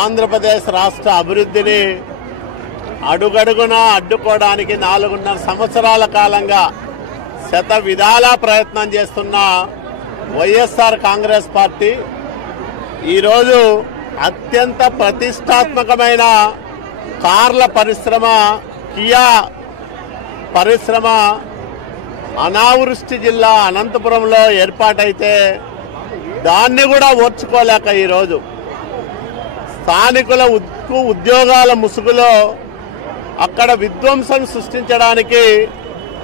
ఆంధ్రప్రదేశ్ రాష్ట్ర అభివృద్ధిని అడుగడుగునా అడ్డుకోవడానికి 4.5 సంవత్సరాల కాలంగా శత విధాలా ప్రయత్నం చేస్తున్న వైఎస్ఆర్ కాంగ్రెస్ పార్టీ ఈరోజు అత్యంత ప్రతిష్టాత్మకమైన కార్ల పరిశ్రమ కియా పరిశ్రమ అనావృష్టి జిల్లా అనంతపురంలో ఏర్పాటైతే దాన్ని కూడా ఓర్చుకోలేక ఈరోజు స్థానికుల ఉద్యోగాల ముసుగులో అక్కడ విధ్వంసం సృష్టించడానికి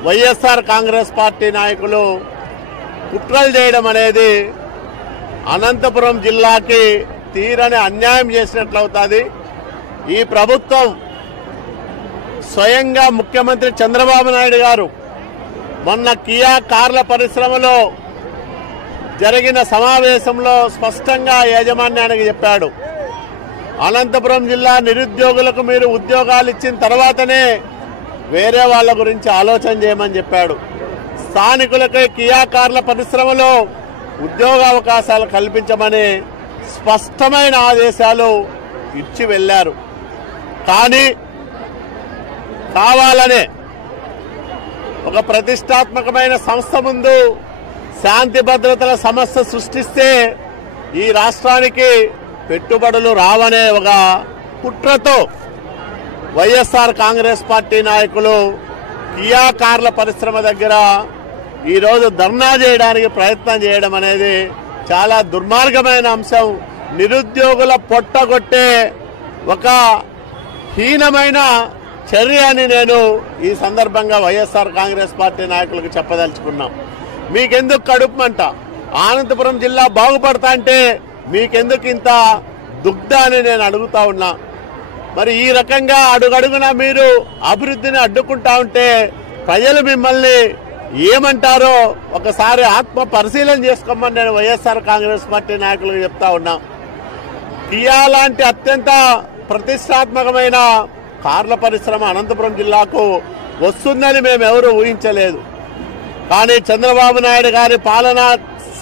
వైఎస్ఆర్ కాంగ్రెస్ పార్టీ నాయకులు కుట్రలు చేయడం అనేది అనంతపురం జిల్లాకి తీరని అన్యాయం చేసినట్లవుతుంది. ఈ ప్రభుత్వం స్వయంగా ముఖ్యమంత్రి చంద్రబాబు నాయుడు గారు మొన్న కియా కార్ల పరిశ్రమలో జరిగిన సమావేశంలో స్పష్టంగా యాజమాన్యానికి చెప్పాడు, అనంతపురం జిల్లా నిరుద్యోగులకు మీరు ఉద్యోగాలు ఇచ్చిన తర్వాతనే వేరే వాళ్ళ గురించి ఆలోచన చేయమని చెప్పాడు. స్థానికులకి కియా కార్ల పరిశ్రమలో ఉద్యోగ అవకాశాలు కల్పించమని స్పష్టమైన ఆదేశాలు ఇచ్చి వెళ్ళారు. కానీ కావాలనే ఒక ప్రతిష్టాత్మకమైన సంస్థ ముందు శాంతి భద్రతల సమస్య సృష్టిస్తే ఈ రాష్ట్రానికి పెట్టుబడులు రావనే ఒక కుట్రతో వైఎస్ఆర్ కాంగ్రెస్ పార్టీ నాయకులు కియా కార్ల పరిశ్రమ దగ్గర ఈరోజు ధర్నా చేయడానికి ప్రయత్నం చేయడం అనేది చాలా దుర్మార్గమైన అంశం. నిరుద్యోగుల పొట్టగొట్టే ఒక హీనమైన చర్య అని నేను ఈ సందర్భంగా వైఎస్ఆర్ కాంగ్రెస్ పార్టీ నాయకులకు చెప్పదలుచుకున్నాం. మీకెందుకు కడుపుమంట? అనంతపురం జిల్లా బాగుపడతా అంటే మీకెందుకు ఇంత దుగ్ధ అని నేను అడుగుతా ఉన్నా. మరి ఈ రకంగా అడుగడుగున మీరు అభివృద్ధిని అడ్డుకుంటా ఉంటే ప్రజలు మిమ్మల్ని ఏమంటారో ఒకసారి ఆత్మ పరిశీలన చేసుకోమని నేను వైఎస్ఆర్ కాంగ్రెస్ పార్టీ నాయకులకు చెప్తా ఉన్నా. కియా లాంటి అత్యంత ప్రతిష్టాత్మకమైన కార్ల పరిశ్రమ అనంతపురం జిల్లాకు వస్తుందని మేము ఎవరూ ఊహించలేదు. కానీ చంద్రబాబు నాయుడు గారి పాలనా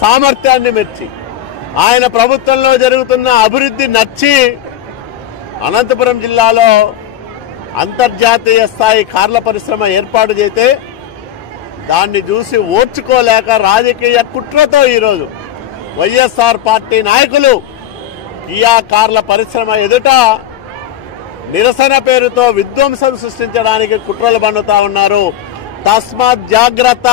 సామర్థ్యాన్ని మెచ్చి ఆయన ప్రభుత్వంలో జరుగుతున్న అభివృద్ధి నచ్చి అనంతపురం జిల్లాలో అంతర్జాతీయ స్థాయి కార్ల పరిశ్రమ ఏర్పాటు చేస్తే దాన్ని చూసి ఓర్చుకోలేక రాజకీయ కుట్రతో ఈరోజు వైఎస్ఆర్ పార్టీ నాయకులు కియా కార్ల పరిశ్రమ ఎదుట నిరసన పేరుతో విధ్వంసం సృష్టించడానికి కుట్రలు పన్నుతా ఉన్నారు. తస్మాత్ జాగ్రత్త,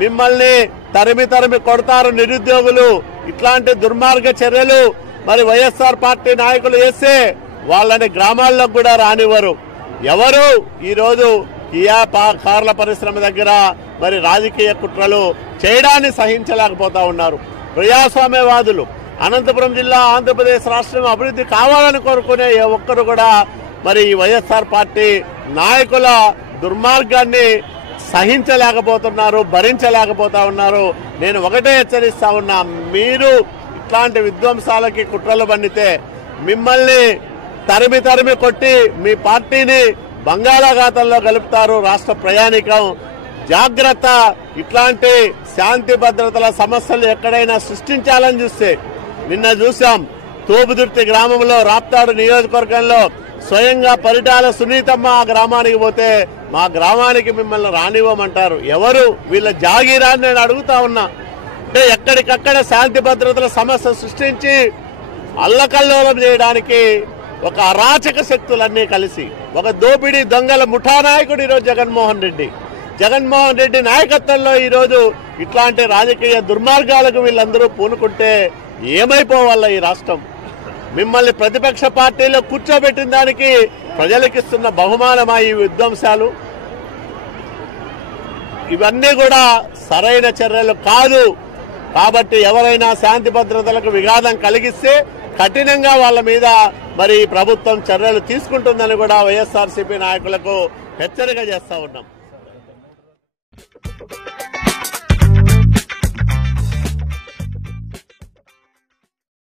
మిమ్మల్ని తరిమి కొడతారు నిరుద్యోగులు. ఇట్లాంటి దుర్మార్గ చర్యలు మరి వైఎస్ఆర్ పార్టీ నాయకులు చేస్తే వాళ్ళని గ్రామాల్లో కూడా రానివ్వరు. ఎవరు ఈరోజు కియా కార్ల పరిశ్రమ దగ్గర మరి రాజకీయ కుట్రలు చేయడాన్ని సహించలేకపోతా ఉన్నారు. ప్రజాస్వామ్యవాదులు అనంతపురం జిల్లా ఆంధ్రప్రదేశ్ రాష్ట్రం అభివృద్ధి కావాలని కోరుకునే ఏ ఒక్కరు కూడా మరి ఈ వైఎస్ఆర్ పార్టీ నాయకుల దుర్మార్గాన్ని సహించలేకపోతున్నారు, భరించలేకపోతా ఉన్నారు. నేను ఒకటే హెచ్చరిస్తా ఉన్నా, మీరు ఇట్లాంటి విధ్వంసాలకి కుట్రలు పన్నితే మిమ్మల్ని తరిమి కొట్టి మీ పార్టీని బంగాళాఖాతంలో కలుపుతారు రాష్ట్ర ప్రయాణికం. జాగ్రత్త. ఇట్లాంటి శాంతి భద్రతల సమస్యలు ఎక్కడైనా సృష్టించాలని చూస్తే నిన్న చూసాం తోపుదుర్తి గ్రామంలో రాప్తాడు నియోజకవర్గంలో స్వయంగా పరిటాల సునీతమ్మ ఆ గ్రామానికి పోతే మా గ్రామానికి మిమ్మల్ని రానివ్వమంటారు. ఎవరు వీళ్ళ జాగీరాన్ని నేను అడుగుతా ఉన్నా. అంటే ఎక్కడికక్కడ శాంతి భద్రతల సమస్య సృష్టించి అల్లకల్లోలం చేయడానికి ఒక అరాచక శక్తులన్నీ కలిసి ఒక దోపిడీ దొంగల ముఠా నాయకుడు ఈరోజు జగన్మోహన్ రెడ్డి నాయకత్వంలో ఈరోజు ఇట్లాంటి రాజకీయ దుర్మార్గాలకు వీళ్ళందరూ పూనుకుంటే ఏమైపోవాల ఈ రాష్ట్రం? మిమ్మల్ని ప్రతిపక్ష పార్టీలో కూర్చోబెట్టిన దానికి ప్రజలకిస్తున్న బహుమానమా ఈ విధ్వంసాలు? ఇవన్నీ కూడా సరైన చర్యలు కాదు. కాబట్టి ఎవరైనా శాంతి భద్రతలకు విఘాతం కలిగిస్తే కఠినంగా వాళ్ళ మీద మరి ప్రభుత్వం చర్యలు తీసుకుంటుందని కూడా వైఎస్ఆర్సీపీ నాయకులకు హెచ్చరిక చేస్తా ఉన్నాం.